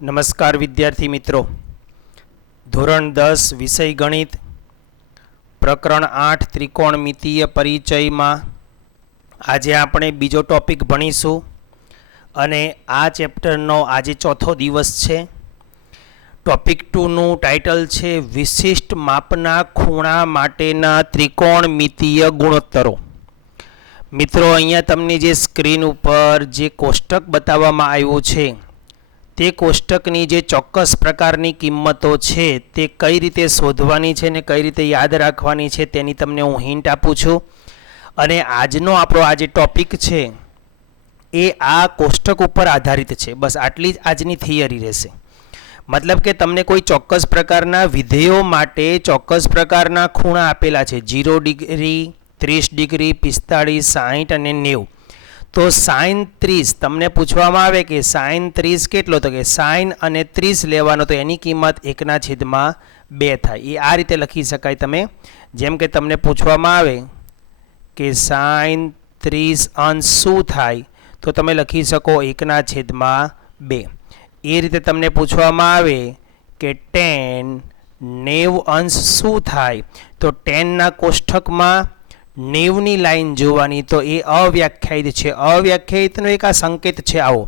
નમસ્કાર વિદ્યાર્થી મિત્રો, ધોરણ 10 વિષય ગણિત પ્રકરણ 8 ત્રિકોણમિતીય પરિચયમાં આજે આપણે બીજો ટોપિક ભણીશું અને આ ચેપ્ટરનો આજે ચોથો દિવસ છે. ટોપિક 2નું ટાઇટલ છે વિશિષ્ટ માપના ખૂણા માટેના ત્રિકોણમિતીય ગુણોત્તરો. મિત્રો, અહીંયા તમને જે સ્ક્રીન ઉપર જે કોષ્ટક બતાવવામાં આવ્યું છે તે કોષ્ટકની જે ચોક્કસ પ્રકારની કિંમતો છે તે કઈ રીતે શોધવાની છે ને કઈ રીતે યાદ રાખવાની છે તેની તમને હું હિન્ટ આપું છું. અને આજનો આપણો આ જે ટોપિક છે એ આ કોષ્ટક ઉપર આધારિત છે. બસ આટલી જ આજની થિયરી રહેશે. મતલબ કે તમને કોઈ ચોક્કસ પ્રકારના વિધેયો માટે ચોક્કસ પ્રકારના ખૂણા આપેલા છે, 0 ડિગ્રી, 30 ડિગ્રી, 45, 60 અને 90. તો sin 30 તમને પૂછવામાં આવે કે sin 30 કેટલો, તો કે sin અને 30 લેવાનો, તો એની કિંમત 1/2 થાય. એ આ રીતે લખી શકાય. તમે જેમ કે તમને પૂછવામાં આવે કે sin 30 અંશ શું થાય, તો તમે લખી શકો 1/2. એ રીતે તમને પૂછવામાં આવે કે tan 90 અંશ શું થાય, તો tan ના કોષ્ટકમાં 90ની લાઈન જોવાની, તો એ અવ્યાખ્યાયિત છે. અવ્યાખ્યાયિતનો એક આ સંકેત છે. આવો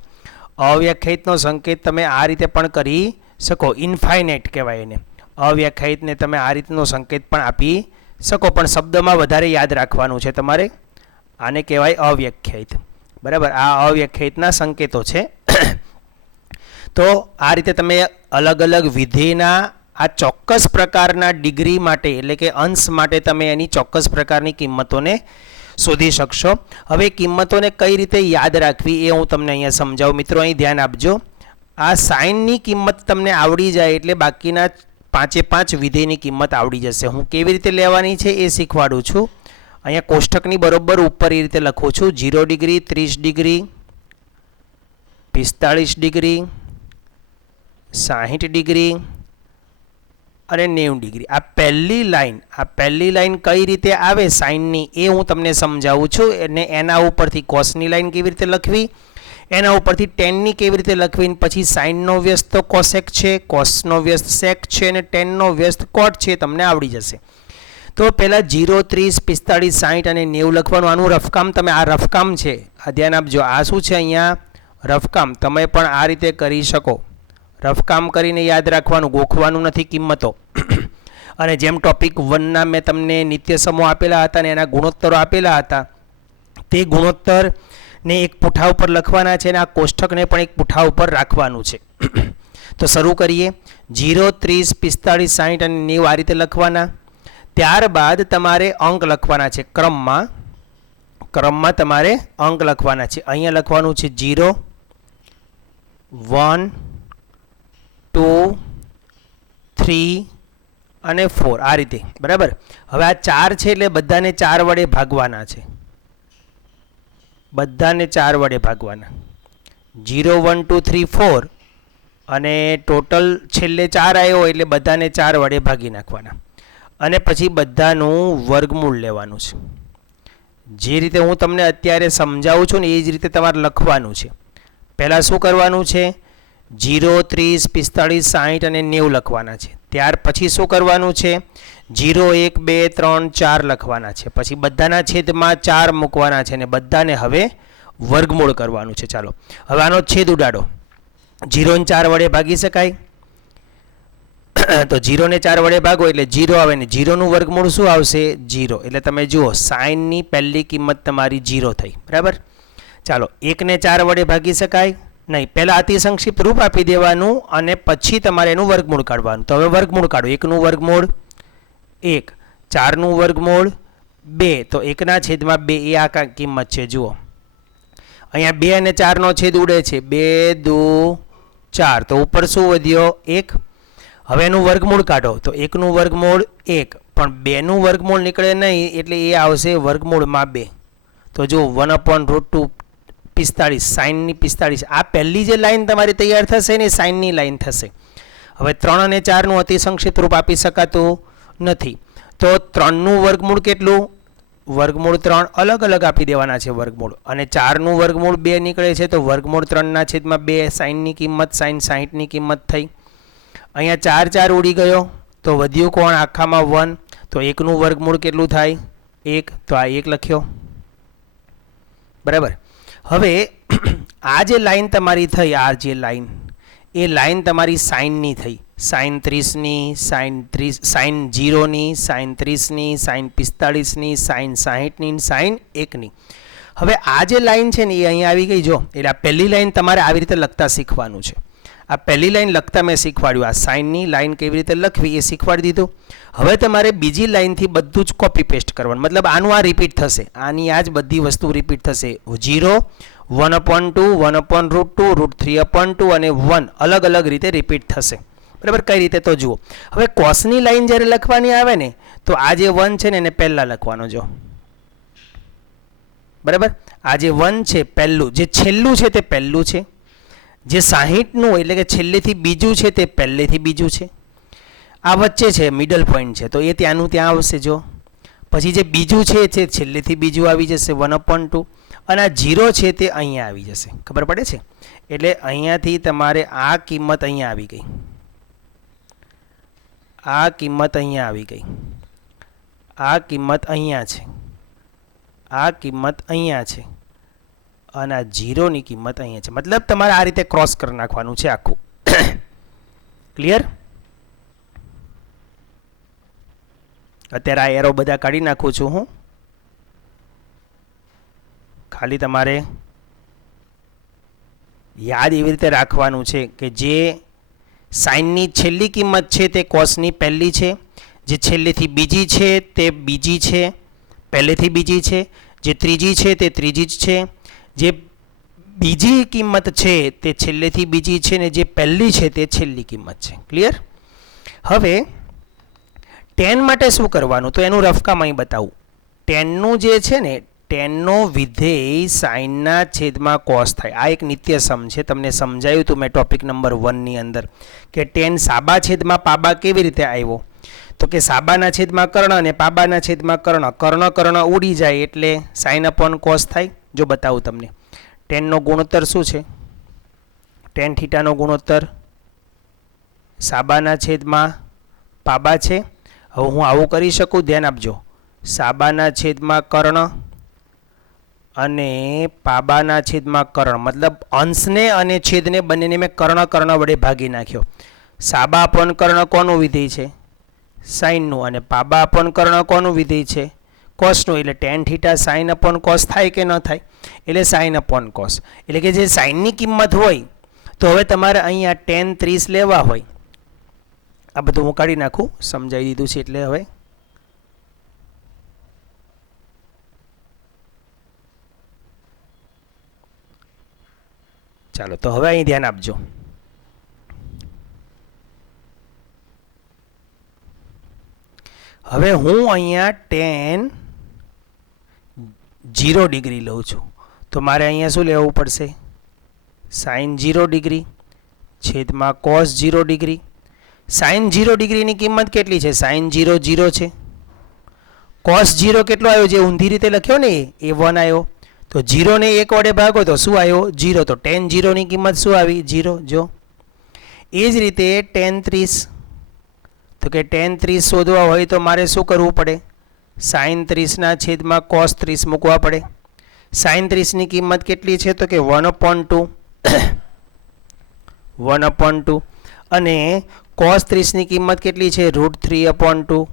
અવ્યાખ્યાયિતનો સંકેત તમે આ રીતે પણ કરી શકો. ઇન્ફાઇનાઇટ કહેવાય એને. અવ્યાખ્યાયિતને તમે આ રીતનો સંકેત પણ આપી શકો, પણ શબ્દમાં વધારે યાદ રાખવાનું છે તમારે. આને કહેવાય અવ્યાખ્યાયિત. બરાબર, આ અવ્યાખ્યાયિતના સંકેતો છે. તો આ રીતે તમે અલગ અલગ વિધેયના આ ચોક્કસ પ્રકારના ડિગ્રી માટે એટલે કે અંશ માટે તમે એની ચોક્કસ પ્રકારની કિંમતોને શોધી શકશો. હવે કિંમતોને કઈ રીતે યાદ રાખવી એ હું તમને અહીંયા સમજાવું. મિત્રો, અહીં ધ્યાન આપજો. આ સાઇનની કિંમત તમને આવડી જાય એટલે બાકીના 5 વિધેયની કિંમત આવડી જશે. હું કેવી રીતે લેવાની છે એ શીખવાડું છું. અહીંયા કોષ્ટકની બરોબર ઉપર એ રીતે લખું છું: 0 ડિગ્રી, 30 ડિગ્રી, 45 ડિગ્રી, 60 ડિગ્રી અને 90 ડિગ્રી. આ પહેલી લાઈન કઈ રીતે આવે સાઇનની એ હું તમને સમજાવું છું. અને એના ઉપરથી કોસની લાઈન કેવી રીતે લખવી, એના ઉપરથી ટેનની કેવી રીતે લખવી, પછી સાઇનનો વ્યસ્ત તો કોસેક છે, કોસનો વ્યસ્ત સેક છે અને ટેનનો વ્યસ્ત કોટ છે, તમને આવડી જશે. તો પહેલાં 0, 30, 45, 60 અને 90 લખવાનું. આનું રફકામ તમે આ રફકામ છે, આ ધ્યાન આપજો. આ શું છે અહીંયા રફકામ. તમે પણ આ રીતે કરી શકો. રફકામ કરીને યાદ રાખવાનું, ગોખવાનું નથી કિંમતો. અને જેમ ટોપિક 1ના મેં તમને નિત્ય સમૂહ આપેલા હતા અને એના ગુણોત્તરો આપેલા હતા, તે ગુણોત્તરને એક પુઠ્ઠા ઉપર લખવાના છે અને આ કોષ્ટકને પણ એક પુઠ્ઠા ઉપર રાખવાનું છે. તો શરૂ કરીએ. 0, 30, 45, 60 અને 90 આ રીતે લખવાના. ત્યારબાદ તમારે અંક લખવાના છે. ક્રમમાં તમારે અંક લખવાના છે. અહીંયા લખવાનું છે 0, 1, 2, 3 અને 4 આ રીતે. બરાબર. હવે આ 4 છે એટલે બધાને 4 વડે ભાગવાના છે. બધાને 4 વડે ભાગવાના. 0, 1, 2, 3, 4 અને ટોટલ છેલ્લે 4 આવ્યો એટલે બધાને 4 વડે ભાગી નાખવાના. અને પછી બધાનું વર્ગમૂળ લેવાનું છે. જે રીતે હું તમને અત્યારે સમજાવું છું ને એ જ રીતે તમારે લખવાનું છે. પહેલાં શું કરવાનું છે? 0, 30, 45, 60 અને 90 લખવાના છે. ત્યાર પછી શું કરવાનું છે? 0, 1, 2, 3, 4 લખવાના છે. પછી બધાના છેદમાં 4 મૂકવાના છે અને બધાને હવે વર્ગમૂળ કરવાનું છે. ચાલો હવે આનો છેદ ઉડાડો. 0 ને 4 વડે ભાગી શકાય. તો 0 ને 4 વડે ભાગો એટલે 0 આવે ને 0નું વર્ગમૂળ શું આવશે? 0. એટલે તમે જુઓ સાઇનની પહેલી કિંમત તમારી 0 થઈ. બરાબર. ચાલો 1 ને 4 વડે ભાગી શકાય નહીં. પહેલાં અતિ સંક્ષિપ્ત રૂપ આપી દેવાનું અને પછી તમારે એનું વર્ગમૂળ કાઢવાનું. તો હવે વર્ગમૂળ કાઢો. 1નું વર્ગમૂળ 1, 4નું વર્ગમૂળ 2, તો 1/2 એ આ કિંમત છે. જુઓ અહીંયા 2 અને 4નો છેદ ઉડે છે. 2, 2, 4, તો ઉપર શું વધ્યો? 1. હવે એનું વર્ગમૂળ કાઢો. તો 1નું વર્ગમૂળ 1, પણ 2નું વર્ગમૂળ નીકળે નહીં એટલે એ આવશે વર્ગમૂળમાં 2. તો જુઓ 1/√2 45, સાઇનની 45. આ પહેલી જે લાઈન તમારી તૈયાર થશે ને સાઇનની લાઈન થશે. હવે 3 અને 4નું અતિ સંક્ષિપ્ત રૂપ આપી શકાતું નથી. તો 3નું વર્ગમૂળ કેટલું? વર્ગમૂળ 3 અલગ અલગ આપી દેવાના છે વર્ગમૂળ, અને 4નું વર્ગમૂળ 2 નીકળે છે તો વર્ગમૂળ 3/2 સાઇનની કિંમત સાઇન 60ની કિંમત થઈ. અહીંયા 4 4 ઉડી ગયો તો વધ્યું કોણ આખામાં 1, તો 1નું વર્ગમૂળ કેટલું થાય 1, તો આ 1 લખ્યો. બરાબર. હવે આ જે લાઈન તમારી થઈ, આ જે લાઈન, એ લાઈન તમારી સાઇનની થઈ, સાઇન 30ની, સાઇન 0ની, સાઇન 30ની, સાઇન 45ની, સાઇન 60ની, સાઇન 1ની. હવે આ જે લાઈન છે ને એ અહીંયા આવી ગઈ. જો એટલે આ પહેલી લાઈન તમારે આવી રીતે લખતા શીખવાનું છે. આ પહેલી લાઈન લખતા મેં શીખવાડ્યું, આ સાઇનની લાઈન કેવી રીતે લખવી એ શીખવાડી દીધું. હવે તમારે બીજી લાઈનથી બધું જ કોપી પેસ્ટ કરવાનું, મતલબ આનું આ રિપીટ થશે, આની આ જ બધી વસ્તુ રિપીટ થશે. 0, 1/2, 1/√2, √3/2 અને 1 અલગ અલગ રીતે રિપીટ થશે. બરાબર. કઈ રીતે તો જુઓ. હવે કોસની લાઈન જ્યારે લખવાની આવે ને તો આ જે 1 છે ને એને પહેલાં લખવાનો. જો બરાબર, આ જે 1 છે પહેલું, જે છેલ્લું છે તે પહેલું છે, જે 60નું એટલે કે છેલ્લેથી બીજું છે તે પહેલેથી બીજું છે, આ વચ્ચે છે મિડલ પોઈન્ટ છે તો એ ત્યાંનું ત્યાં આવશે. જો પછી જે બીજું છે તે છેલ્લેથી બીજું આવી જશે 1/2, અને આ 0 છે તે અહીંયા આવી જશે. ખબર પડે છે? એટલે અહીંયાથી તમારે આ કિંમત અહીંયા આવી ગઈ, આ કિંમત અહીંયા આવી ગઈ, આ કિંમત અહીંયા છે, આ કિંમત અહીંયા છે, અને આ 0ની કિંમત અહીંયા છે. મતલબ તમારે આ રીતે ક્રોસ કરી નાખવાનું છે આખું. ક્લિયર? અત્યારે આ એરો બધા કાઢી નાખું છું હું. ખાલી તમારે યાદ એવી રીતે રાખવાનું છે કે જે સાઇનની છેલ્લી કિંમત છે તે કોસની પહેલી છે, જે છેલ્લેથી બીજી છે તે બીજી છે, પહેલેથી બીજી છે, જે ત્રીજી છે તે ત્રીજી જ છે, જે બીજી કિંમત છે તે છેલ્લેથી બીજી છે, ને જે પહેલી છે તે છેલ્લી કિંમત છે. ક્લિયર? હવે tan માટે શું કરવાનું તો એનું રફકામ અહીં બતાવું. tanનું જે છે ને, tanનો વિધેય સાઇનના છેદમાં કોસ થાય. આ એક નિત્ય સમ છે, તમને સમજાયું હતું મેં ટોપિક નંબર 1 ની અંદર કે tan સાબા છેદમાં પાબા કેવી રીતે આવ્યો. તો કે સાબાના છેદમાં કર્ણ અને પાબાના છેદમાં કર્ણ, કર્ણ કર્ણ ઉડી જાય એટલે સાઇન અપોન કોસ થાય. જો બતાવું તમને, tanનો ગુણોત્તર શું છે? tan થીટાનો ગુણોત્તર સાબાના છેદમાં પાબા છે. હવે હું આવું કરી શકું, ધ્યાન આપજો, સાબાના છેદમાં કર્ણ અને પાબાના છેદમાં કર્ણ, મતલબ અંશને અને છેદને બંનેને મેં કર્ણ કર્ણ વડે ભાગી નાખ્યો. સાબા અપોન કર્ણ કોનું વિધેય છે? સાઇનનું. અને પાબા અપોન કર્ણ કોનું વિધેય છે? કોસનું. એટલે tan theta sine upon cos થાય કે ન થાય? એટલે સાઇન અપોન કોસ. એટલે કે જે સાઇનની કિંમત હોય તો હવે તમારે અહીંયા tan 30 લેવા હોય. આ બધું હું કાઢી નાખું, સમજાવી દીધું છે એટલે. હવે ચાલો, તો હવે અહીં ધ્યાન આપજો. હવે હું અહીંયા tan 0 ડિગ્રી લઉં છું તો મારે અહીંયા શું લેવું પડશે? સાઇન 0 ડિગ્રી છેદમાં કોસ 0 ડિગ્રી. સાઇન 0 ડિગ્રીની કિંમત કેટલી છે? સાઇન 0 0 છે. કોસ 0 કેટલો આવ્યો? જે ઊંધી રીતે લખ્યો ને એ 1 આવ્યો. તો 0 ને 1 વડે ભાગો તો શું આવ્યો? 0. તો tan 0 ની કિંમત શું આવી? 0. જો એ જ રીતે tan 30, તો કે tan 30 શોધવા હોય તો મારે શું કરવું પડે? સાઇન 30ના છેદમાં કોસ 30 મૂકવા પડે. સાઇન 30ની કિંમત કેટલી છે? તો કે 1/2, 1/2, અને કોસ 30ની કિંમત કેટલી છે? √3/2,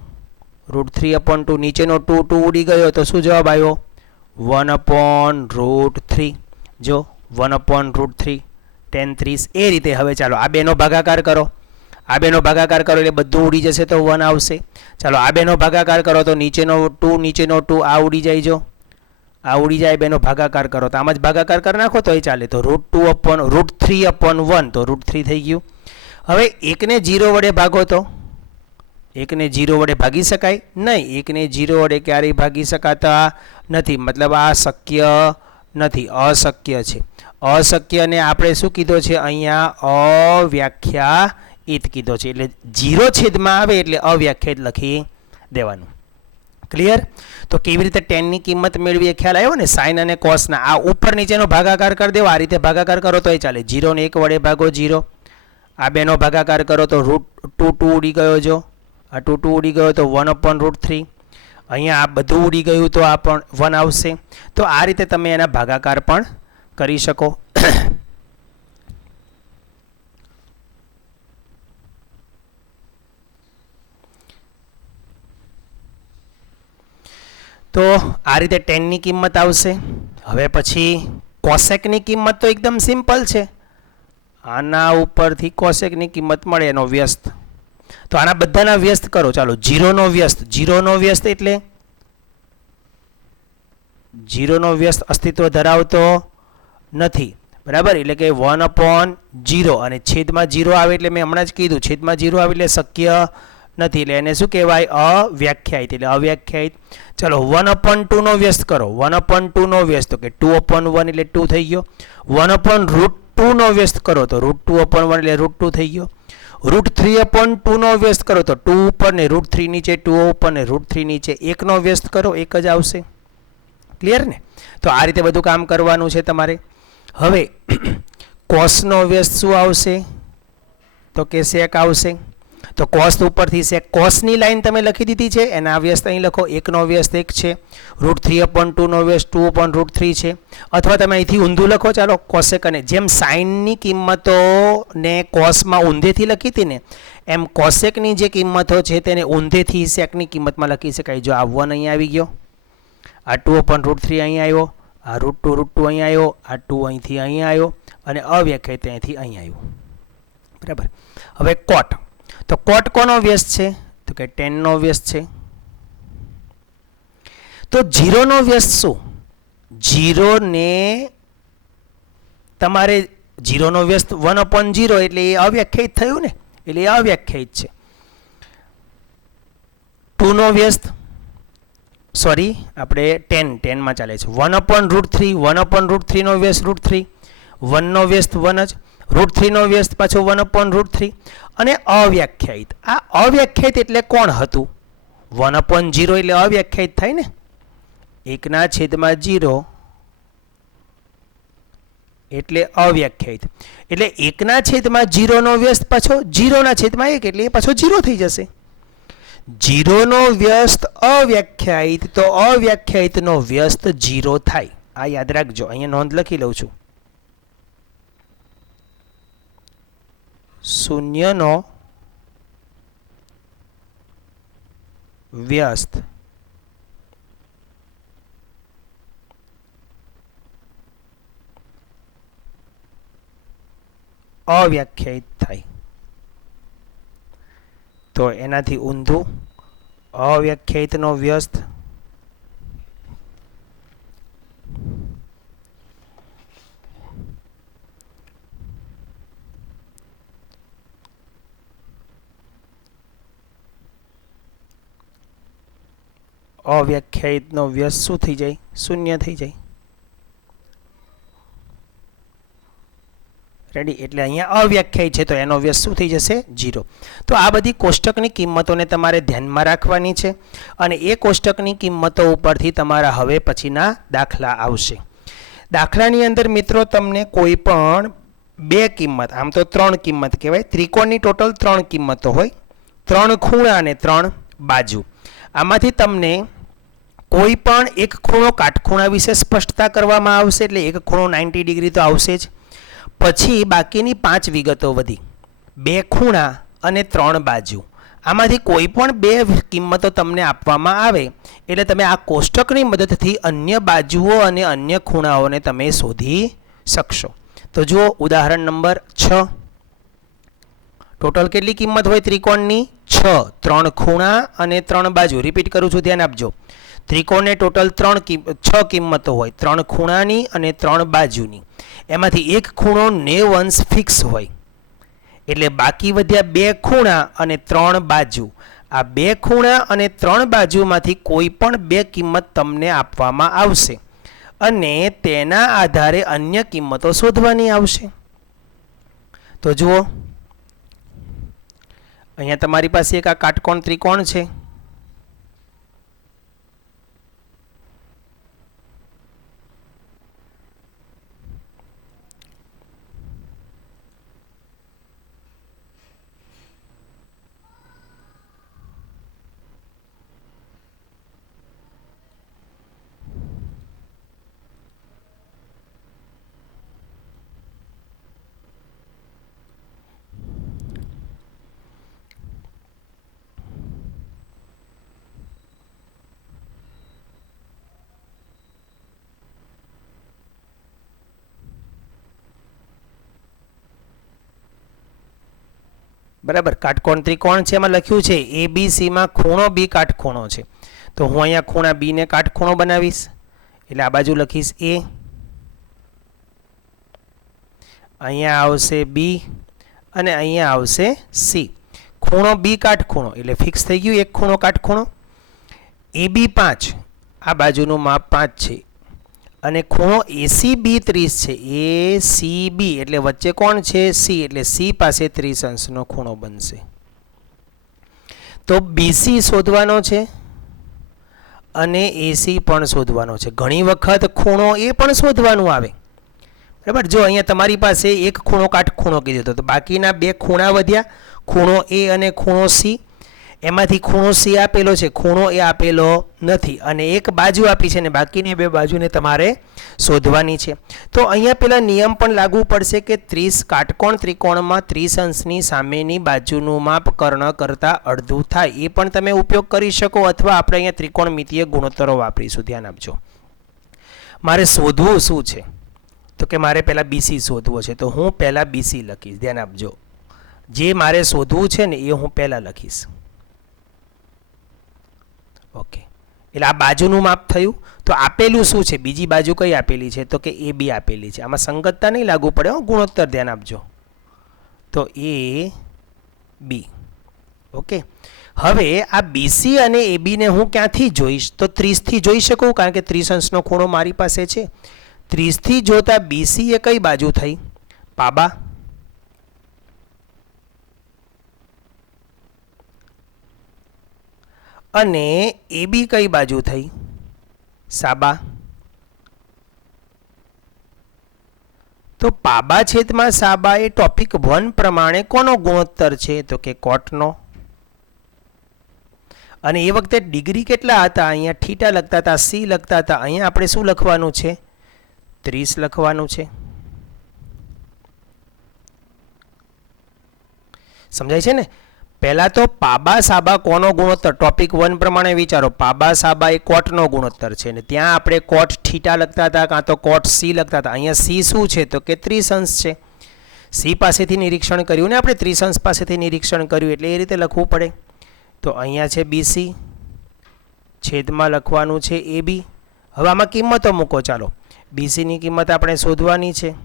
√3/2. નીચેનો 2 2 ઉડી ગયો તો શું જવાબ આવ્યો? 1/√3. જો 1/√3 tan 30. એ રીતે હવે ચાલો આ બેનો ભાગાકાર કરો. આ બેનો ભાગાકાર કરો એટલે બધું ઉડી જશે તો 1 આવશે. ચાલો આ બેનો ભાગાકાર કરો તો નીચેનો 2 નીચેનો 2 આ ઉડી જાય. જો આ ઉડી જાય, બેનો ભાગાકાર કરો તો આમ જ ભાગાકાર કરી નાખો તો એ ચાલે. તો √3/1 તો √3 થઈ ગયું. હવે 1 ને 0 વડે ભાગો તો 1 ને 0 વડે ભાગી શકાય નહીં. 1 ને 0 વડે ક્યારેય ભાગી શકાતા નથી, મતલબ આ શક્ય નથી, અશક્ય છે. અશક્યને આપણે શું કીધો છે? અહીંયા અવ્યાખ્યાયિત કીધો છે. એટલે 0 છેદમાં આવે એટલે અવ્યાખ્યાયિત લખી દેવાનું. ક્લિયર? તો કેવી રીતે ટેનની કિંમત મેળવીએ ખ્યાલ આવ્યો ને? સાઇન અને કોસના આ ઉપર નીચેનો ભાગાકાર કરી દેવો, આ રીતે ભાગાકાર કરો તોય ચાલે. 0 ને 1 વડે ભાગો 0, આ બેનો ભાગાકાર કરો તો √2 ઉડી ગયો, જો આ 2 ઉડી ગયો તો 1/√3. અહીંયા આ બધું ઉડી ગયું તો આ પણ 1 આવશે. તો આ રીતે તમે એના ભાગાકાર પણ કરી શકો. તો આ રીતે ટેનની કિંમત આવશે. હવે પછી કોસેકની કિંમત તો એકદમ સિમ્પલ છે. આના ઉપરથી કોસેકની કિંમત મળે એનો વ્યસ્ત. તો આના બધાના વ્યસ્ત કરો. ચાલો 0નો વ્યસ્ત. 0નો વ્યસ્ત એટલે 0નો વ્યસ્ત અસ્તિત્વ ધરાવતો નથી, બરાબર? એટલે કે 1/0 અને છેદમાં 0 આવે એટલે મેં હમણાં જ કીધું છેદમાં 0 આવે એટલે શક્ય નથી, એટલે એને શું કહેવાય? અવ્યાખ્યાયિત, એટલે અવ્યાખ્યાયિત. ચલો 1/2 નો વ્યસ્ત કરો. 1/2 નો વ્યસ્ત તો કે 2/1 એટલે 2 થઈ ગયો. 1/√2 નો વ્યસ્ત કરો તો √2/1 એટલે √2 થઈ ગયો. √3/2 નો વ્યસ્ત કરો તો 2 ઉપર ને √3 નીચે, 2 ઉપર ને √3 નીચે, 1 નો વ્યસ્ત કરો 1 જ આવશે. ક્લિયર ને? તો આ રીતે બધું કામ કરવાનું છે તમારે. હવે કોસનો વ્યસ્ત શું આવશે? તો કે સેક આવશે. તો કોસ ઉપરથી સેક કોસની લાઈન તમે લખી દીધી છે, એના વ્યસ્ત અહીં લખો. 1નો વ્યસ્ત 1 છે, √3/2 નો વ્યસ્ત 2/√3 છે. અથવા તમે અહીંથી ઊંધું લખો. ચાલો કોસેક, અને જેમ સાઇનની કિંમતોને કોસમાં ઊંધેથી લખી હતી ને, એમ કોસેકની જે કિંમતો છે તેને ઊંધેથી સેકની કિંમતમાં લખી શકાય. જો આ 1 અહીં આવી ગયો, આ 2/√3 અહીં આવ્યો, આ √2 અહીં આવ્યો, આ 2 અહીંથી અહીં આવ્યો, અને અવ્યાખ્યાયિત અહીંથી અહીં આવ્યો, બરાબર? હવે કોટ. તો કોટ કોનો વ્યસ્ત છે? તો કે 10નો વ્યસ્ત છે. તો 0નો વ્યસ્ત શું? 0 ને તમારે 0નો વ્યસ્ત 1/0 એટલે એ અવ્યાખ્યાયિત થયું ને, એટલે એ અવ્યાખ્યાયિત છે. 2નો વ્યસ્ત, સોરી આપણે 10 માં ચાલે છે. 1/√3, 1/√3 નો વ્યસ્ત √3, 1 નો વ્યસ્ત 1 જ, √3 નો વ્યસ્ત પાછો 1/√3, અને અવ્યાખ્યાયિત. આ અવ્યાખ્યાયિત એટલે કોણ હતું? 1/0 એટલે અવ્યાખ્યાયિત થાય ને. 1/0 એટલે અવ્યાખ્યાયિત. એટલે 1/0 નો વ્યસ્ત પાછો 0/1 એટલે એ પાછો 0 થઈ જશે. 0નો વ્યસ્ત અવ્યાખ્યાયિત, તો અવ્યાખ્યાયિતનો વ્યસ્ત 0 થાય. આ યાદ રાખજો. અહીંયા નોંધ લખી લઉં છું. 0નો વ્યસ્ત અવ્યાખ્યાયિત થાય. તો એનાથી ઊંધું અવ્યાખ્યાયિતનો વ્યસ્ત અવ્યાખ્યાયિતનો વ્યસ્ત શું થઈ જાય? 0 થઈ જાય. રેડી? એટલે અહીંયા અવ્યાખ્યાયિત છે તો એનો વ્યસ્ત શું થઈ જશે? 0. તો આ બધી કોષ્ટકની કિંમતોને તમારે ધ્યાનમાં રાખવાની છે, અને એ કોષ્ટકની કિંમતો ઉપરથી તમારા હવે પછીના દાખલા આવશે. દાખલાની અંદર મિત્રો તમને કોઈ પણ બે કિંમત, આમ તો 3 કિંમત કહેવાય. ત્રિકોણની ટોટલ 3 કિંમતો હોય, 3 ખૂણા અને 3 બાજુ. આમાંથી તમને કોઈ પણ એક ખૂણો કાટખૂણા વિશે સ્પષ્ટતા કરવામાં આવશે, એટલે એક ખૂણો 90 ડિગ્રી તો આવશે જ. પછી બાકીની 5 વિગતો વધી, 2 ખૂણા અને 3 બાજુ. આમાંથી કોઈ પણ 2 કિંમતો તમને આપવામાં આવે એટલે તમે આ કોષ્ટકની મદદથી અન્ય બાજુઓ અને અન્ય ખૂણાઓને તમે શોધી શકશો. તો જુઓ ઉદાહરણ નંબર 6. ટોટલ કેટલી કિંમત હોય ત્રિકોણની? 6. 3 ખૂણા અને 3 બાજુ. રિપીટ કરું છું, ધ્યાન આપજો. ત્રિકોણને ટોટલ 6 કિંમતો હોય, 3 ખૂણાની અને 3 બાજુની. એમાંથી એક ખૂણો 90 અંશ ફિક્સ હોય, એટલે બાકી વધ્યા 2 ખૂણા અને 3 બાજુ. આ 2 ખૂણા અને 3 બાજુમાંથી કોઈ પણ 2 કિંમત તમને આપવામાં આવશે અને તેના આધારે અન્ય કિંમતો શોધવાની આવશે. તો જુઓ, અહીંયા તમારી પાસે એક આ કાટકોણ ત્રિકોણ છે. બરાબર. કાટકોણ ત્રિકોણ છે, એમાં લખ્યું છે ABCમાં ખૂણો B કાટખૂણો છે. તો હું અહીંયા ખૂણા B ને કાટખૂણો બનાવીશ, એટલે આ બાજુ લખીશ A, અહીંયા આવશે B અને અહીંયા આવશે C. ખૂણો B કાટખૂણો એટલે ફિક્સ થઈ ગયું, એક ખૂણો કાટખૂણો. AB 5, આ બાજુનું માપ 5 છે અને ખૂણો ACB 30 છે. ACB એટલે વચ્ચે કોણ છે? C, એટલે C પાસે 30 અંશનો ખૂણો બનશે. તો BC શોધવાનો છે અને AC પણ શોધવાનો છે. ઘણી વખત ખૂણો એ પણ શોધવાનું આવે, બરાબર. જો અહીંયા તમારી પાસે એક ખૂણો કાટખૂણો કીધો હતો, તો બાકીના બે ખૂણા વધ્યા, ખૂણો A અને ખૂણો C. એમાંથી ખૂણો C આપેલો છે, ખૂણો A આપેલો નથી, અને એક બાજુ આપી છે ને બાકીની બે બાજુને તમારે શોધવાની છે. તો અહીંયા પેલા નિયમ પણ લાગુ પડશે કે 30 કાટકોણ ત્રિકોણમાં 30 અંશની સામેની બાજુનું માપ કર્ણ કરતાં અડધું થાય. એ પણ તમે ઉપયોગ કરી શકો, અથવા આપણે અહીંયા ત્રિકોણમિતીય ગુણોત્તરો વાપરીશું. ધ્યાન આપજો. મારે શોધવું શું છે? તો કે મારે પહેલાં BC શોધવો છે, તો હું પહેલાં BC લખીશ. ધ્યાન આપજો, જે મારે શોધવું છે ને એ હું પહેલાં લખીશ. ઓકે, એટલે આ બાજુનું માપ થયું. તો આપેલું શું છે? બીજી બાજુ કઈ આપેલી છે? તો કે AB આપેલી છે. આમાં સંગતતા નહીં લાગુ પડે, ગુણોત્તર ધ્યાન આપજો. તો AB. ઓકે, હવે આ BC અને AB ને હું ક્યાંથી જોઈશ? તો 30 થી જોઈ શકું, કારણ કે 30 અંશનો ખૂણો મારી પાસે છે. 30 થી જોતા BC એ કઈ બાજુ થઈ? પાબા. અને AB કઈ બાજુ થઈ? સાબા. તો પાબા છેદમાં સાબા એ ટોપિક 1 પ્રમાણે કોનો ગુણોત્તર છે? તો કે કોટનો. અને એ વખતે ડિગ્રી કેટલા હતા? અહીંયા થીટા લખતા હતા, C લખતા હતા. અહીંયા આપણે શું લખવાનું છે? 30 લખવાનું છે. સમજાય છે ને? પહેલા તો પાબા સાબા કોનો ગુણોત્તર? ટોપિક 1 પ્રમાણે વિચારો. પાબા સાબા એ કોટનો ગુણોત્તર છે, ને ત્યાં આપણે કોટ થીટા લખતા હતા, કાં તો કોટ C લખતા હતા. અહીંયા C શું છે? તો કે 30 અંશ છે. C પાસેથી નિરીક્ષણ કર્યું ને આપણે, 30 અંશ પાસેથી નિરીક્ષણ કર્યું, એટલે એ રીતે લખવું પડે. તો અહીંયા છે BC, છેદમાં લખવાનું છે AB. હવે આમાં કિંમતો મૂકો. ચાલો, BC ની કિંમત આપણે શોધવાની છે.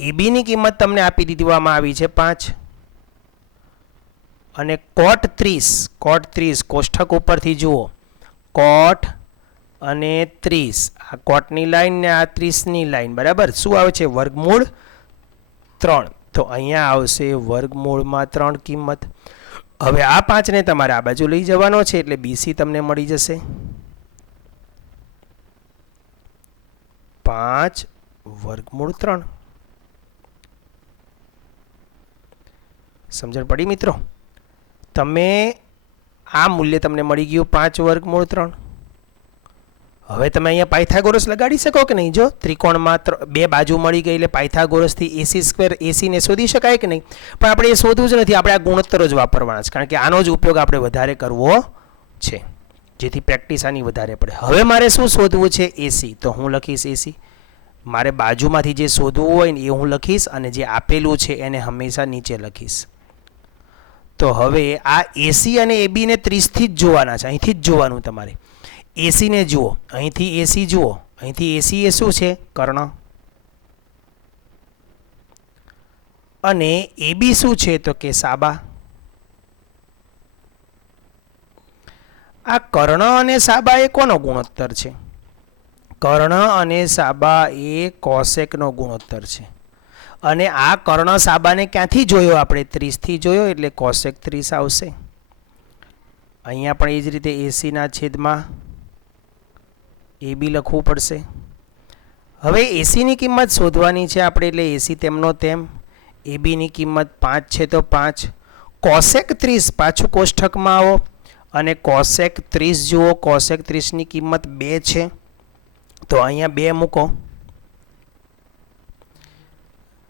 AB ની કિંમત તમને આપી દીધવામાં આવી છે 5. અને કોટ 30 કોષ્ટક ઉપરથી જુઓ, કોટ અને 30, આ કોટની લાઈન ને આ 30ની લાઈન, બરાબર. શું આવે છે? વર્ગમૂળ 3. તો અહીંયા આવશે વર્ગમૂળમાં 3 કિંમત. હવે આ 5 ને તમારે આ બાજુ લઈ જવાનો છે, એટલે BC તમને મળી જશે 5 વર્ગમૂળ 3. સમજણ પડી મિત્રો? તમે આ મૂલ્ય તમને મળી ગયું 5 વર્ગમૂળ 3. હવે તમે અહીંયા પાયથાગોરસ લગાડી શકો કે નહીં? જો ત્રિકોણમાં બે બાજુ મળી ગઈ એટલે પાયથાગોરસથી AC² AC ને શોધી શકાય કે નહીં? પણ આપણે એ શોધવું જ નથી, આપણે આ ગુણોત્તરો જ વાપરવાના છે, કારણ કે આનો જ ઉપયોગ આપણે વધારે કરવો છે, જેથી પ્રેક્ટિસ આની વધારે પડે. હવે મારે શું શોધવું છે? AC. તો હું લખીશ AC. મારે બાજુમાંથી જે શોધવું હોય ને એ હું લખીશ, અને જે આપેલું છે એને હંમેશા નીચે લખીશ. તો હવે આ AC અને AB ને 30 થી જ જોવાના છે, અહીંથી જ જોવાનું તમારે. AC ને જુઓ, અહીંથી AC જુઓ, અહીંથી AC એ શું છે? કર્ણ. અને AB શું છે? તો કે સાબા. આ કર્ણ અને સાબા એ કોનો ગુણોત્તર છે? કર્ણ અને સાબા એ કોસેકનો ગુણોત્તર છે. અને આ કર્ણ સાબાને ક્યાંથી જોયો? આપણે 30 થી જોયો, એટલે કોસેક 30 આવશે. અહીંયા પણ એ જ રીતે AC ના છેદમાં AB લખવું પડશે. હવે AC ની કિંમત શોધવાની છે આપણે, એટલે AC તેમનો તેમ. AB ની કિંમત 5 છે, તો 5. કોસેક 30, પાછું કોષ્ટકમાં આવો અને કોસેક 30 જુઓ. કોસેક 30 ની કિંમત 2 છે, તો અહીંયા 2 મૂકો.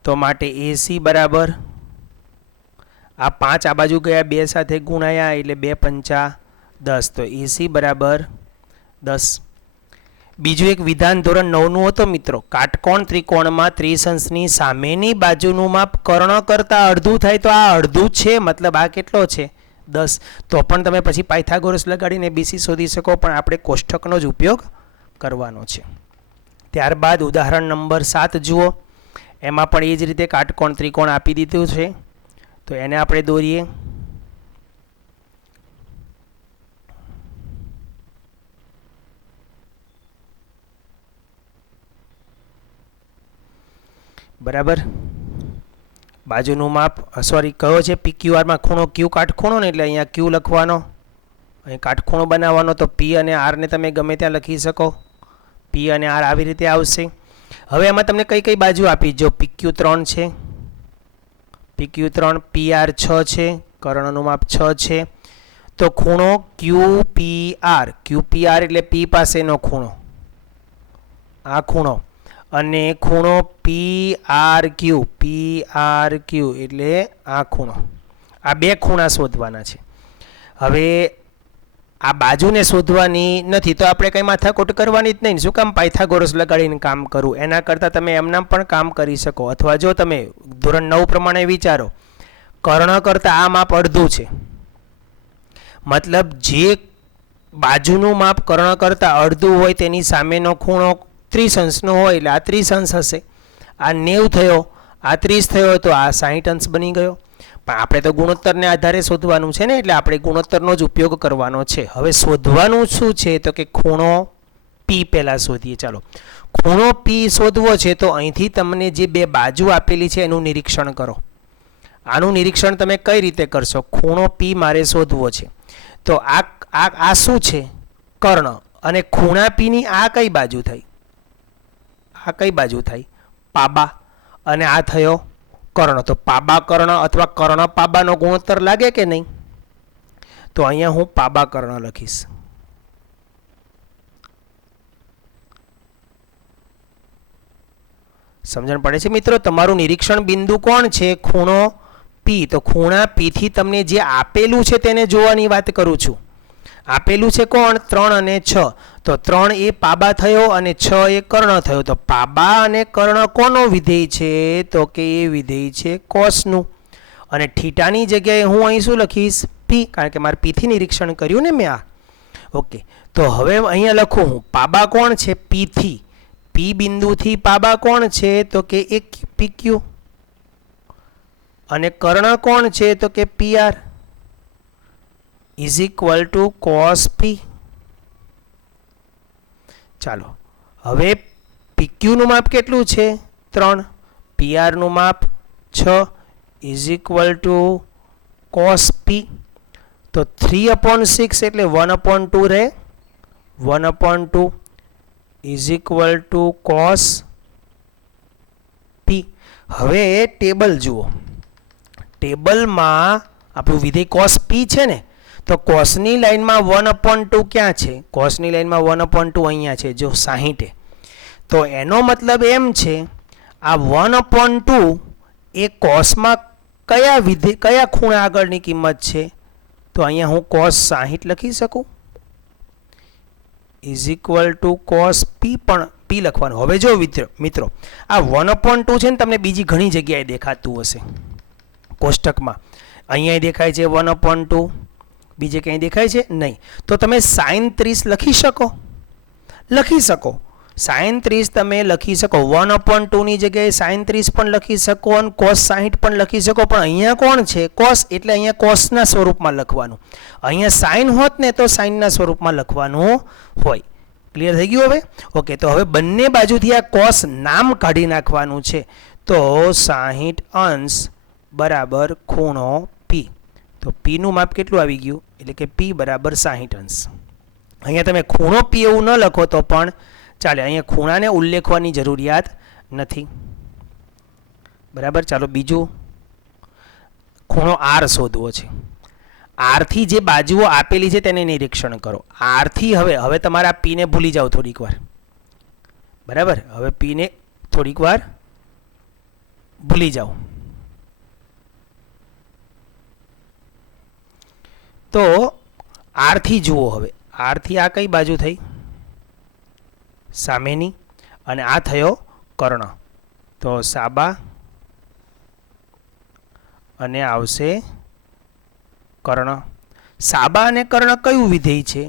તો માટે AC બરાબર આ 5 આ બાજુ ગયા, 2 સાથે ગુણાયા એટલે 2 × 5 = 10. તો AC બરાબર 10. બીજું એક વિધાન ધોરણ 9નું હતો મિત્રો, કાટકોણ ત્રિકોણમાં ત્રિશંસની સામેની બાજુનું માપ કર્ણ કરતાં અડધું થાય તો આ અડધું છે, મતલબ આ કેટલો છે 10. તો પણ તમે પછી પાયથાગોરસ લગાડીને BC શોધી શકો, પણ આપણે કોષ્ટકનો જ ઉપયોગ કરવાનો છે. ત્યારબાદ ઉદાહરણ નંબર 7 જુઓ. એમાં પણ એ જ રીતે કાટકોણ ત્રિકોણ આપી દીધું છે, તો એને આપણે દોરીએ. બરાબર, બાજુનું માપ સોરી કયો છે PQRમાં ખૂણો Q કાટખૂણો ને, એટલે અહીંયા Q લખવાનો, અહીં કાટખૂણો બનાવવાનો, તો P અને R ને તમે ગમે ત્યાં લખી શકો. P અને R આવી રીતે આવશે. હવે એમાં તમને કઈ કઈ બાજુ આપી, જો PQ 3 છે, PQ 3, PR 6 છે, કર્ણનું માપ 6 છે, તો ખૂણો QPR એટલે P પાસેનો ખૂણો, આ ખૂણો, અને ખૂણો PRQ એટલે આ ખૂણો, આ બે ખૂણા શોધવાના છે. હવે આ બાજુને શોધવાની નથી તો આપણે કંઈ માથાકૂટ કરવાની જ નહીં. શું કામ પાયથાગોરસ લગાડીને કામ કરવું? એના કરતાં તમે એમના પણ કામ કરી શકો. અથવા જો તમે ધોરણ 9 પ્રમાણે વિચારો, કર્ણ કરતાં આ માપ અડધું છે, મતલબ જે બાજુનું માપ કર્ણ કરતાં અડધું હોય તેની સામેનો ખૂણો ત્રિશંસનો હોય, એટલે આ ત્રિશંસ હશે. આ 90 થયો, આ 30 થયો, તો આ 60 અંશ બની ગયો. પણ આપણે તો ગુણોત્તરને આધારે શોધવાનું છે ને, એટલે આપણે ગુણોત્તરનો જ ઉપયોગ કરવાનો છે. હવે શોધવાનું શું છે, તો કે ખૂણો P પહેલાં શોધીએ. ચાલો, ખૂણો P શોધવો છે તો અહીંથી તમને જે બે બાજુ આપેલી છે એનું નિરીક્ષણ કરો. આનું નિરીક્ષણ તમે કઈ રીતે કરશો? ખૂણો P મારે શોધવો છે, તો આ શું છે? કર્ણ. અને ખૂણા P ની આ કઈ બાજુ થઈ? આ કઈ બાજુ થાય? પાબા. અને આ થયો કર્ણ. તો પાબા કર્ણ અથવા કર્ણ પાબાનો ગુણોત્તર લાગે કે નહીં? તો અહીંયા હું પાબા કર્ણ લખીશ. સમજણ પડે છે મિત્રો? તમારું નિરીક્ષણ બિંદુ કોણ છે? ખૂણો P. તો ખૂણા P થી તમને જે આપેલું છે તેને જોવાની વાત કરું છું. આપેલું છે કોણ? 3 અને 6. તો 3 એ પાબા થયો અને 6 એ કર્ણ થયો. તો પાબા અને કર્ણ કોનો વિધેય છે? તો કે એ વિધેય છે કોસનું. અને થીટાની જગ્યાએ હું અહીં શું લખીશ? P, કારણ કે મારે P થી નિરીક્ષણ કર્યું ને મેં આ. ઓકે, તો હવે અહીંયા લખું હું પાબા કોણ છે? P થી. P બિંદુથી પાબા કોણ છે? તો કે એક PQ. અને કર્ણ કોણ છે? તો કે PR is equal two cos P. ચાલો, હવે PQ નું માપ કેટલું છે? 3. PR નું માપ 6 is equal two cos P. તો 3/6 એટલે 1/2 રહે. 1/2 is equal two cos P. હવે ટેબલ જુઓ. ટેબલમાં આપણું વિધેય cos P છે ને, તો કોસની લાઈનમાં 1/2 ક્યાં છે? કોસની લાઈનમાં 1/2 અહીંયા છે, જો 60. તો એનો મતલબ એમ છે આ 1/2 એ કોસમાં કયા ખૂણા આગળની કિંમત છે? તો અહીંયા હું cos 60 લખી શકું is equal two cos P, પણ P લખવાનું. હવે જો મિત્રો આ 1/2 છે ને, તમને બીજી ઘણી જગ્યાએ દેખાતું હશે કોષ્ટકમાં. અહીંયા દેખાય છે 1/2, બીજે ક્યાંય દેખાય છે નહીં. તો તમે sin 30 લખી શકો? લખી શકો. sin 30 તમે લખી શકો. 1/2 ની જગ્યાએ sin 30 પણ લખી શકો અને cos 60 પણ લખી શકો. પણ અહીંયા કોણ છે? cos, એટલે અહીંયા cosના સ્વરૂપમાં લખવાનું. અહીંયા sin હોત ને તો sinના સ્વરૂપમાં લખવાનું હોય. ક્લિયર થઈ ગયું હવે? ઓકે, તો હવે બંને બાજુથી આ cos નામ કાઢી નાખવાનું છે. તો 60 અંશ બરાબર ખૂણો P. તો P નું માપ કેટલું આવી ગયું? એટલે કે P બરાબર 60 અંશ. અહીંયા તમે ખૂણો P એવું ન લખો તો પણ ચાલે. અહીંયા ખૂણાને ઉલ્લેખવાની જરૂરિયાત નથી. બરાબર, ચાલો બીજું. ખૂણો R શોધવો છે. R થી જે બાજુઓ આપેલી છે તેને નિરીક્ષણ કરો. R થી હવે તમારે આ P ને ભૂલી જાઓ થોડીક વાર. બરાબર, હવે P ને થોડીક વાર ભૂલી જાઓ. તો R થી જુઓ. હવે R થી આ કઈ બાજુ થઈ? સામેની, અને આ થયો કર્ણ. તો સાબા અને આવશે કર્ણ. સાબા અને કર્ણ કયું વિધેય છે?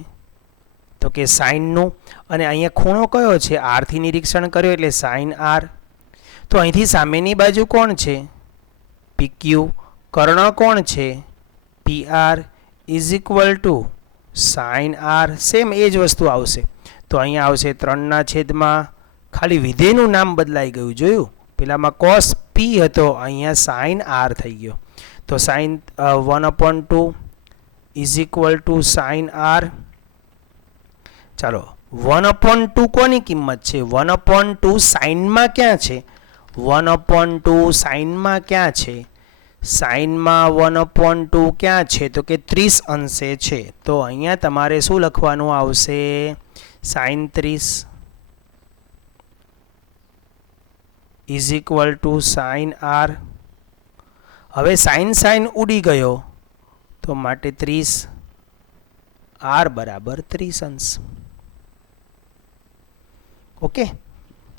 તો કે સાઇનનું. અને અહીંયા ખૂણો કયો છે? આરથી નિરીક્ષણ કર્યો એટલે સાઇન આર. તો અહીંથી સામેની બાજુ કોણ છે? PQ. કર્ણ કોણ છે? PR is equal to sine R. Same એ જ વસ્તુ આવશે. તો અહીંયા આવશે 3/, ખાલી વિધેયનું નામ બદલાઈ ગયું, જોયું? પેલામાં cos P હતો, અહીંયા સાઇન આર થઈ ગયો. તો sine 1/2 is equal to sine R. ચાલો, 1/2 કોની કિંમત છે? 1/2 સાઇનમાં ક્યાં છે? 1/2 સાઇનમાં ક્યાં છે? સાઇનમાં 1/2 ક્યાં છે? તો કે 30 અંશે છે. તો અહીંયા તમારે શું લખવાનું આવશે? Sine 30 is equal to sine R. હવે સાઇન ઉડી ગયો, તો માટે 30 આર બરાબર 30 અંશ. ઓકે,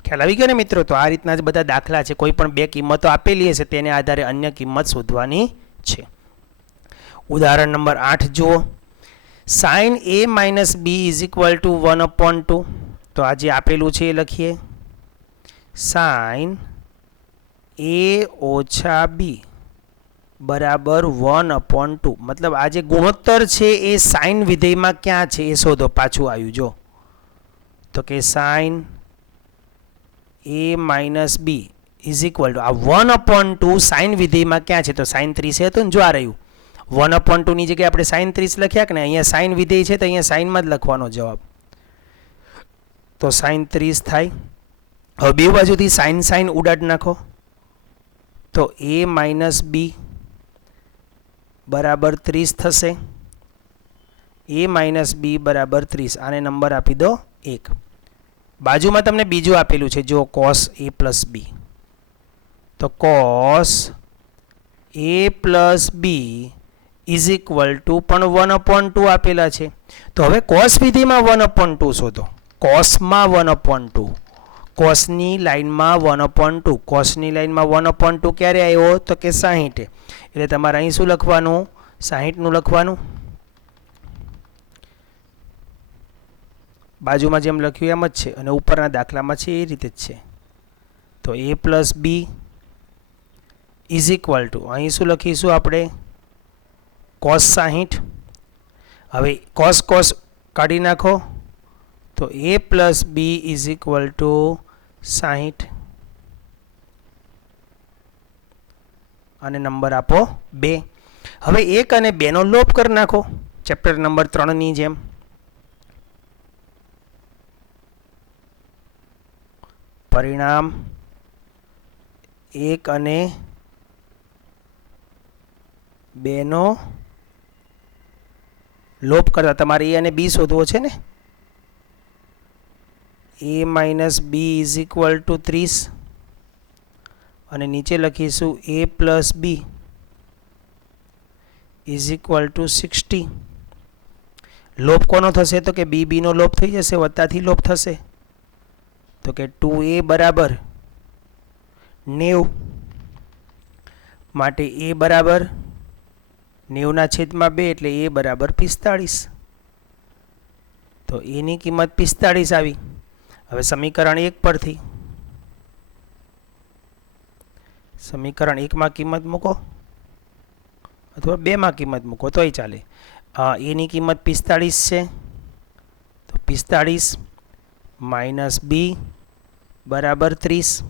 ખ્યાલ આવી ગયો ને મિત્રો? તો આ રીતના જ બધા દાખલા છે. કોઈ પણ બે કિંમતો આપેલી હશે તેને આધારે અન્ય કિંમત શોધવાની છે. ઉદાહરણ નંબર 8 જુઓ. Sine A - B is equal to 1/2. તો આ જે આપેલું છે એ લખીએ. સાઇન A - B બરાબર 1/2. મતલબ આ જે ગુણોત્તર છે એ સાઇન વિધેયમાં ક્યાં છે એ શોધો. પાછું આવ્યું જો. તો કે sine A - B is equal to આ 1/2 સાઇન વિધેયમાં ક્યાં છે? તો સાઇન 30 હતું ને, જો આ રહ્યું. 1/2 ની જગ્યાએ આપણે સાઇન 30 લખ્યા કે ને? અહીંયા સાઇન વિધેય છે તો અહીંયા સાઇનમાં જ લખવાનો જવાબ. તો સાઇન 30 થાય. હવે બે બાજુથી સાઇન ઉડાડી નાખો. તો A - B બરાબર 30 થશે. A - B બરાબર 30. આને નંબર આપી દો 1. બાજુમાં તમને બીજું આપેલું છે જો, cos A + B. તો cos A + B is equal two પણ 1/2 આપેલા છે. તો હવે cos વિધિમાં 1/2 શોધો. cosમાં 1/2, cosની લાઈનમાં 1/2. cosની લાઈનમાં 1/2 ક્યારે આવ્યો? તો કે 60. એટલે તમારે અહીં શું લખવાનું? 60નું લખવાનું. બાજુમાં જેમ લખ્યું એમ જ છે, અને ઉપરના દાખલામાં છે એ રીતે જ છે. તો A + B is equal two અહીં શું લખીશું આપણે? cos 60. હવે cos કાઢી નાખો. તો A + B is equal two 60. અને નંબર આપો 2. હવે 1 અને 2 નો લોપ કરી નાખો ચેપ્ટર નંબર 3 ની જેમ. પરિણામ 1 અને 2 નો લોપ કરતા તમારે A અને B શોધવો છે ને. A - B is equal two 30. અને નીચે લખીશું A + B is equal two 60. લોપ કોનો થશે? તો કે B નો લોપ થઈ જશે, વત્તાથી લોપ થશે. તો કે 2A બરાબર 90. માટે A બરાબર 90/2 એટલે A બરાબર 45. તો A ની કિંમત 45 આવી. હવે સમીકરણ 1 પરથી સમીકરણ 1 માં કિંમત મૂકો અથવા 2 માં કિંમત મૂકો તોય ચાલે. A ની કિંમત 45 છે. તો 45 - B બરાબર 30.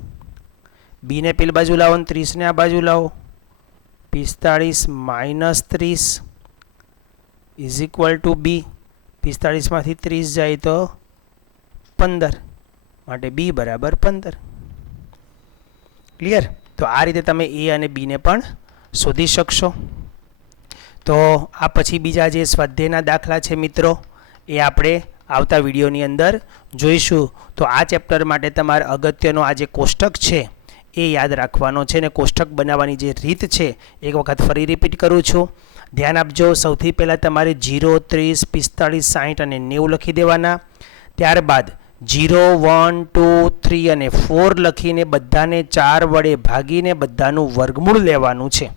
B ને પેલી બાજુ લાવો ને 30 ને આ બાજુ લાવો. 45 - 30 ઇઝ ઇક્વલ ટુ B. 45 માંથી 30 જાય તો 15. માટે B બરાબર 15. ક્લિયર? તો આ રીતે તમે A અને B ને પણ શોધી શકશો. તો આ પછી બીજા જે સ્વાધ્યાયના દાખલા છે મિત્રો એ આપણે આવતા વિડીયોની અંદર જોઈશું. તો આ ચેપ્ટર માટે તમારે અગત્યનો આ જે કોષ્ટક છે એ યાદ રાખવાનો છે, ને કોષ્ટક બનાવવાની જે રીત છે એક વખત ફરી રિપીટ કરું છું. ધ્યાન આપજો. સૌથી પહેલાં તમારે 0, 30, 45, 60 અને 90 લખી દેવાના. ત્યારબાદ 0 1 2 3 અને 4 લખીને બધાને 4 વડે ભાગીને બધાનું વર્ગમૂળ લેવાનું છે.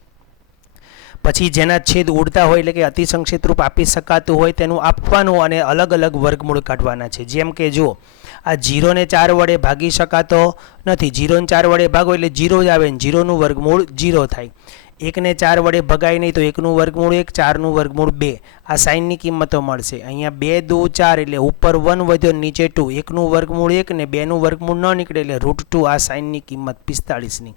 પછી જેના છેદ ઉડતા હોય એટલે કે અતિસંક્ષિપ્ત રૂપ આપી શકાતું હોય તેનું આપવાનું અને અલગ અલગ વર્ગમૂળ કાઢવાના છે. જેમ કે જો આ 0 ને 4 વડે ભાગી શકાતો નથી, 0 ને 4 વડે ભાગો એટલે 0 જ આવે ને 0નું વર્ગમૂળ 0 થાય. 1 ને 4 વડે ભગાય નહીં તો 1નું વર્ગમૂળ 1, 4નું વર્ગમૂળ 2. આ સાઇનની કિંમતો મળશે. અહીંયા 2 2 4 એટલે ઉપર 1 વધ્યો નીચે 2, 1નું વર્ગમૂળ 1 ને 2નું વર્ગમૂળ ન નીકળે એટલે √2. આ સાઇનની કિંમત 45ની.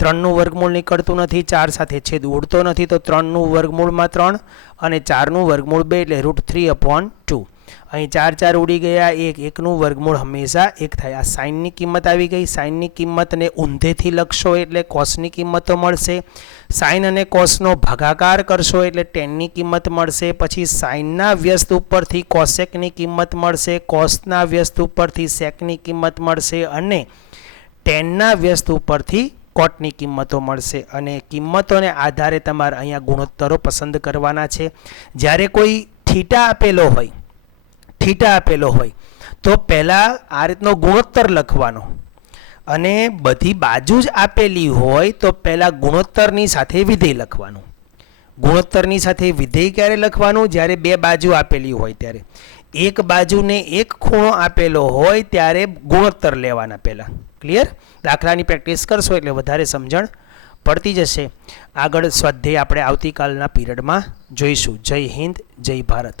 3નું વર્ગમૂળ નીકળતું નથી, 4 સાથે છેદ ઉડતો નથી તો 3નું વર્ગમૂળમાં 3 અને 4નું વર્ગમૂળ 2 એટલે √3/2. અહીં 4 4 ઉડી ગયા, 1 1નું વર્ગમૂળ હંમેશા 1 થાય. આ સાઇનની કિંમત આવી ગઈ. સાઇનની કિંમતને ઊંધેથી લખશો એટલે કોસની કિંમતો મળશે. સાઇન અને કોસનો ભાગાકાર કરશો એટલે ટેનની કિંમત મળશે. પછી સાઇનના વ્યસ્ત ઉપરથી કોસેકની કિંમત મળશે, કોસના વ્યસ્ત ઉપરથી સેકની કિંમત મળશે અને ટેનના વ્યસ્ત ઉપરથી કોટની કિંમતો મળશે. અને કિંમતોને આધારે તમારે અહીંયા ગુણોત્તરો પસંદ કરવાના છે. જ્યારે કોઈ થીટા આપેલો હોય તો પહેલાં આ રીતનો ગુણોત્તર લખવાનો અને બધી બાજુ જ આપેલી હોય તો પહેલાં ગુણોત્તરની સાથે વિધેય લખવાનું. ગુણોત્તરની સાથે વિધેય ક્યારે લખવાનું? જ્યારે બે બાજુ આપેલી હોય ત્યારે. એક બાજુને એક ખૂણો આપેલો હોય ત્યારે ગુણોત્તર લેવાના પહેલાં. ક્લિયર? દાખલાની પ્રેક્ટિસ કરશો એટલે વધારે સમજણ પડતી જશે. આગળ સ્વાધ્યાય આપણે આવતીકાલના પીરિયડમાં જોઈશું. જય હિન્દ, જય ભારત.